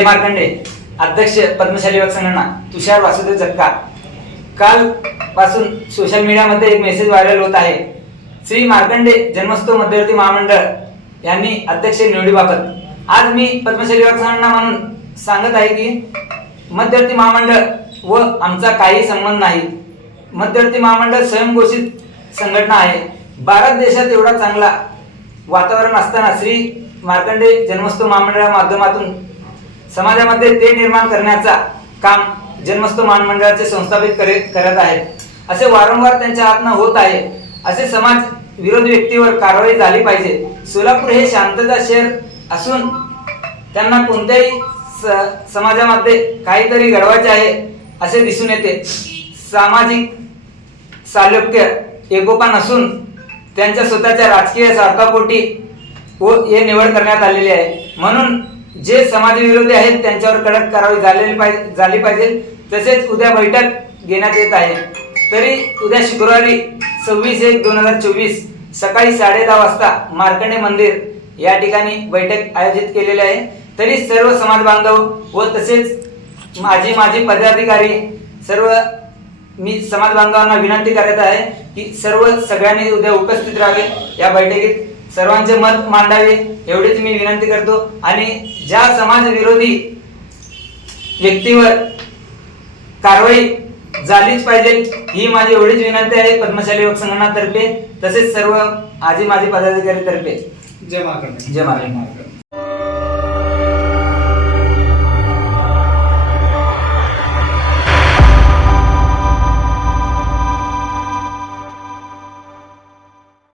जय मार्कंडे अध्यक्ष पद्मशाली युवक संघटना तुषार वासुदेव जगताप। काल पासून सोशल मीडियामध्ये एक मेसेज व्हायरल होत आहे। श्री मार्कंडे जन्मोत्सव मध्यवर्ती महामंडळ यांनी अध्यक्ष निवडीबाबत आज मी पद्मशाली युवक संघटना म्हणून सांगत आहे की मध्यवर्ती महामंडळ व आमचा काही संबंध नाही। मध्यवर्ती महामंडळ स्वयंघोषित संघटना आहे। भारत देशात एवढा चांगला वातावरण असताना श्री मार्कंडे जन्मोत्सव महामंडळाच्या माध्यमातून समाजामध्ये ते निर्माण करण्याचा काम जन्मोत्सव महामंडळाचे संस्थापित करत आहेत। असे वारंवार त्यांच्या हातनं होत आहे। असे समाज विरोधी व्यक्तीवर कारवाई झाली पाहिजे। सोलापूर हे शांतता शहर असून त्यांना कोणत्याही समाजामध्ये काहीतरी घडवायचे आहे असे दिसून येते। सामाजिक सालोक्य एकोपा नसून त्यांच्या स्वतःच्या राजकीय स्वार्थापोटी हे निवड करण्यात आलेली आहे। म्हणून जे समाजविरोधी आहेत त्यांच्यावर कडक कारवाई झाली पाहिजे। तसेच उद्या बैठक घेण्यात येत आहे। तरी उद्या शुक्रवारी 26/1/2024 सकाळी 10:30 वाजता मार्कंडे मंदिर या ठिकाणी बैठक आयोजित केलेली आहे। तरी सर्व समाज बांधव व तसेच माजी पदाधिकारी सर्व मी समाज बांधवांना विनंती करत आहे की सगळ्यांनी उद्या उपस्थित राहावे। या बैठकीत सर्वांचे मत मांडावे एवढीच मी विनंती करतो। आणि ज्या समाज विरोधी व्यक्तीवर कारवाई झालीच पाहिजे ही माझी एवढीच विनंती आहे पद्मशाली युवक संघटनातर्फे तसेच सर्व माजी पदाधिकारी तर्फे। जय मार्कंडे। जय मार्कंडे।